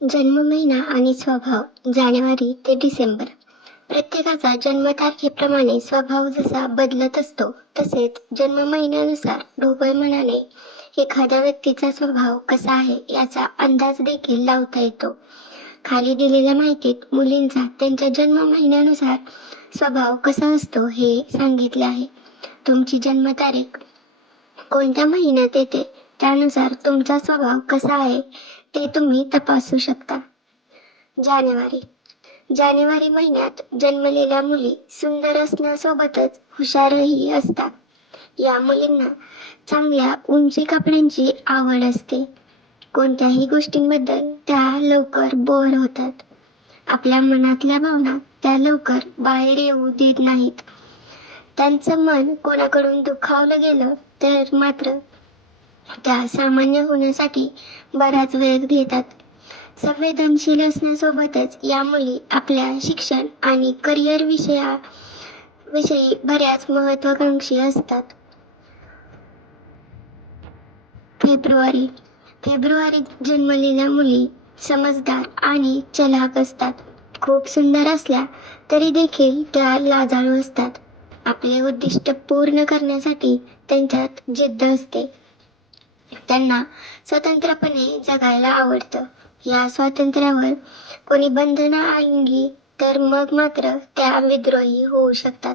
जन्म महिना आणि स्वभाव जानेवारी ते डिसेंबर. प्रत्येकाचा जन्मतारखेप्रमाणे स्वभाव जसा बदलत असतो तसेच जन्म महिन्यानुसार ढोबळ मनाने एखाद्या व्यक्तीचा स्वभाव कसा आहे याचा अंदाज देखील लावता येतो. खाली दिलेल्या माहितीत मुलींचा त्यांच्या जन्म महिन्यानुसार स्वभाव कसा असतो हे सांगितले आहे. तुमची जन्मतारीख कोणत्या महिन्यात येते? त्यानुसार तुमचा स्वभाव कसा आहे ते तुम्ही तपासू शकता. जानेवारी. जानेवारी महिन्यात जन्मलेल्या मुली सुंदर असण्यासोबतच हुशारही असतात. या मुलींना चांगल्या उंची कपड्यांची आवड असते. कोणत्याही गोष्टींबद्दल त्या लवकर बोर होतात. आपल्या मनातल्या भावना त्या लवकर बाहेर येऊ देत नाहीत. त्यांचं मन कोणाकडून दुखावलं गेलं तर मात्र त्या सामान्य होण्यासाठी बराच वेळ घेतात. संवेदनशील असण्यासोबतच या मुली आपल्या शिक्षण आणि करिअर विषया विषयी बऱ्याच महत्वाकांक्षी असतात. फेब्रुवारी फेब्रुवारीत जन्मलेल्या मुली समजदार आणि चलाक असतात. खूप सुंदर असल्या तरी देखील त्या लाजाळू असतात. आपले उद्दिष्ट पूर्ण करण्यासाठी त्यांच्यात जिद्द असते. त्यांना स्वतंत्रपणे जगायला आवडतं. या स्वातंत्र्यावर कोणी बंधनं आणली तर मग मात्र त्या विद्रोही होऊ शकतात.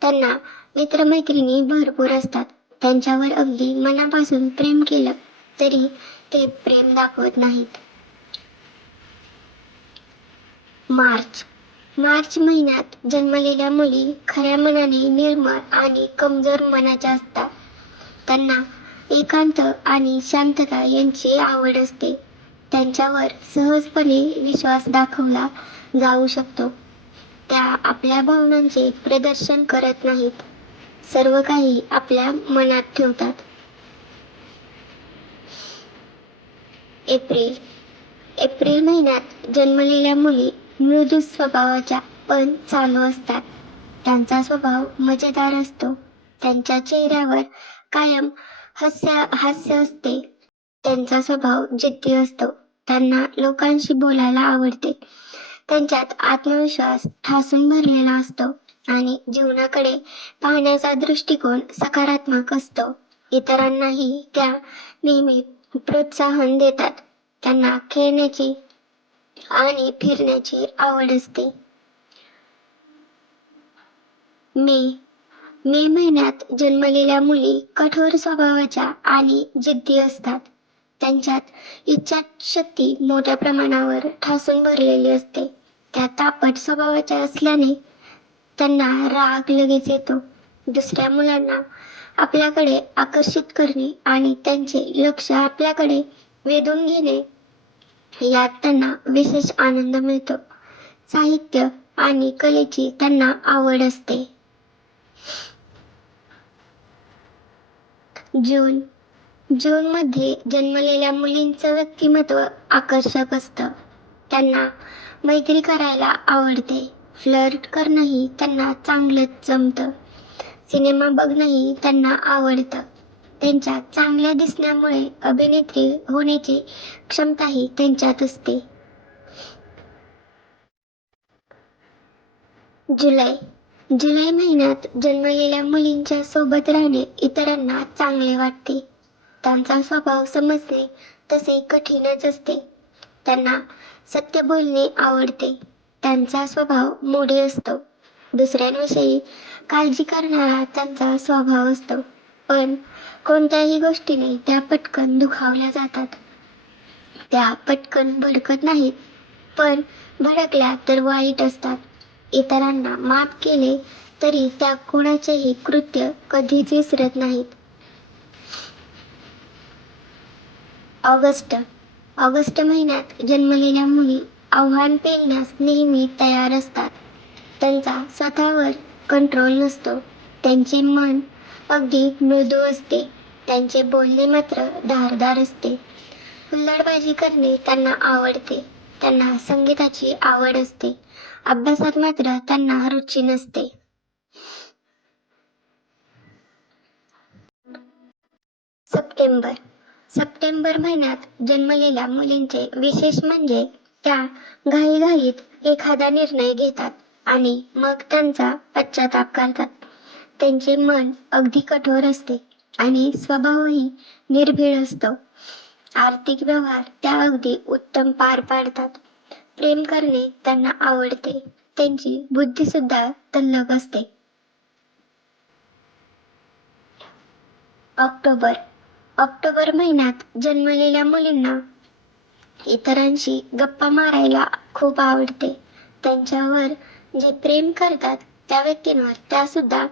त्यांना मित्रमैत्रिणी भरपूर असतात. त्यांच्यावर अगदी मनापासून प्रेम केलं तरी ते प्रेम दाखवत नाहीत. मार्च. मार्च महिन्यात जन्मलेल्या मुली खऱ्या मनाने निर्मळ आणि कमजोर मनाच्या असतात. त्यांना एकांत आणि शांतता यांची आवड असते. त्यांच्यावर सहजपणे विश्वास दाखवला जाऊ शकतो. त्या आपल्या भावनांचे प्रदर्शन करत नाहीत. सर्व काही आपल्या मनात ठेवतात. एप्रिल. एप्रिल महिन्यात जन्मलेल्या मुली मृदू स्वभावाच्या पण चालू असतात. त्यांचा स्वभाव मजेदार असतो. त्यांच्या चेहऱ्यावर कायम हास्य हास्य असते. त्यांचा स्वभाव जिद्दी असतो. त्यांना लोकांशी बोलायला आवडते. त्यांच्यात आत्मविश्वास ठासून भरलेला असतो आणि जीवनाकडे पाहण्याचा दृष्टिकोन सकारात्मक असतो. इतरांनाही त्या नेहमी प्रोत्साहन देतात. त्यांना खेळण्याची आणि फिरण्याची आवड असते. मी मे महिन्यात जन्मलेल्या मुली कठोर स्वभावाच्या आणि जिद्दी असतात. त्यांच्यात इच्छाशक्ती मोठ्या प्रमाणावर ठासून भरलेली असते. त्या तापट स्वभावाच्या असल्याने त्यांना राग लगेच येतो. दुसऱ्या मुलांना आपल्याकडे आकर्षित करणे आणि त्यांचे लक्ष आपल्याकडे वेधून घेणे यात त्यांना विशेष आनंद मिळतो. साहित्य आणि कलेची त्यांना आवड असते. जून. जून मध्ये जन्मलेल्या मुलींचं व्यक्तिमत्व आकर्षक असतं. त्यांना मैत्री करायला आवडते. फ्लर्ट करणंही त्यांना चांगलंच जमतं. सिनेमा बघणंही त्यांना आवडतं. त्यांच्या चांगल्या दिसण्यामुळे अभिनेत्री होण्याची क्षमताही त्यांच्यात असते. जुलै. जुलै महिन्यात जन्मलेल्या मुलींच्या सोबत राहणे इतरांना चांगले वाटते. त्यांचा स्वभाव समजणे तसे कठीणच असते. त्यांना सत्य बोलणे आवडते. त्यांचा स्वभाव मोडे असतो. दुसऱ्यांविषयी काळजी करणारा त्यांचा स्वभाव असतो. पण कोणत्याही गोष्टीने त्या पटकन दुखावल्या जातात. त्या पटकन भडकत नाहीत पण भडकल्या तर वाईट असतात. इतरांना माफ केले तरी त्या कोणाचेही कृत्य कधीच विसरत नाहीत. ऑगस्ट. ऑगस्ट महिन्यात जन्मलेल्या मुली आव्हान पेलण्यास नेहमी तयार असतात. त्यांचा स्वतःवर कंट्रोल नसतो. त्यांचे मन अगदी मृदू असते. त्यांचे बोलणे मात्र धारदार असते. हुल्लडबाजी करणे त्यांना आवडते. त्यांना संगीताची आवड असते. अभ्यासात मात्र त्यांना रुची नसते. सप्टेंबर. सप्टेंबर महिन्यात जन्मलेल्या मुलींचे विशेष म्हणजे त्या घाईघाईत एखादा निर्णय घेतात आणि मग त्यांचा पश्चाताप करतात. त्यांचे मन अगदी कठोर असते आणि स्वभावही निर्भीड असतो. आर्थिक व्यवहार त्या अगदी उत्तम पार पाडतात. प्रेम करणे त्यांना आवडते. त्यांची बुद्धी सुद्धा तल्लक असते. ऑक्टोबर. ऑक्टोबर महिन्यात जन्मलेल्या मुलींना इतरांशी गप्पा मारायला खूप आवडते. त्यांच्यावर जे प्रेम करतात त्या व्यक्तींवर त्या सुद्धा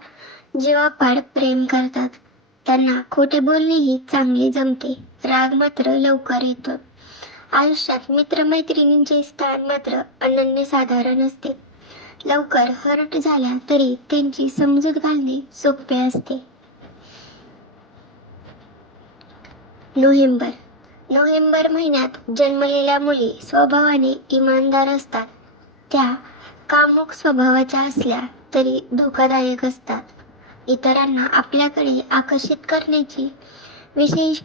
जीवापाड प्रेम करतात. त्यांना खोटे बोलणेही चांगले जमते. राग मात्र लवकर येतो. आयुष्यात मित्रमैत्रिणींचे स्थान मात्र अनन्यसाधारण असते. लवकर हर्ट झाल्या तरी त्यांची समजूत घालणे सोपे असते. नोव्हेंबर. नोव्हेंबर महिन्यात जन्मलेल्या मुली स्वभावाने इमानदार असतात. त्या कामुक स्वभावाच्या असल्या तरी धोकादायक असतात. इतरांना आपल्याकडे आकर्षित करण्याची विशेष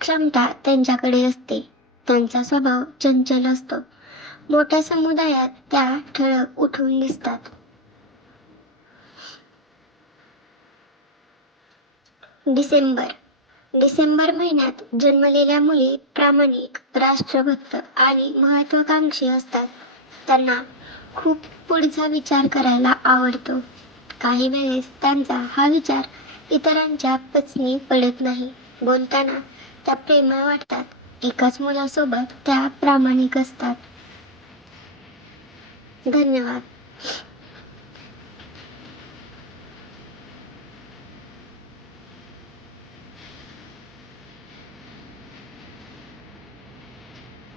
क्षमता त्यांच्याकडे असते. त्यांचा स्वभाव चंचल असतो. मोठ्या समुदायात त्या ठळक उठून दिसतात. डिसेंबर. डिसेंबर महिन्यात जन्मलेल्या मुली प्रामाणिक राष्ट्रभक्त आणि महत्वाकांक्षी असतात. त्यांना खूप पुढचा विचार करायला आवडतो. काही वेळेस त्यांचा हा विचार इतरांच्या पचनी पडत नाही. बोलताना त्या प्रेमळ वाटतात. एकाच मुलासोबत त्या प्रामाणिक असतात. धन्यवाद.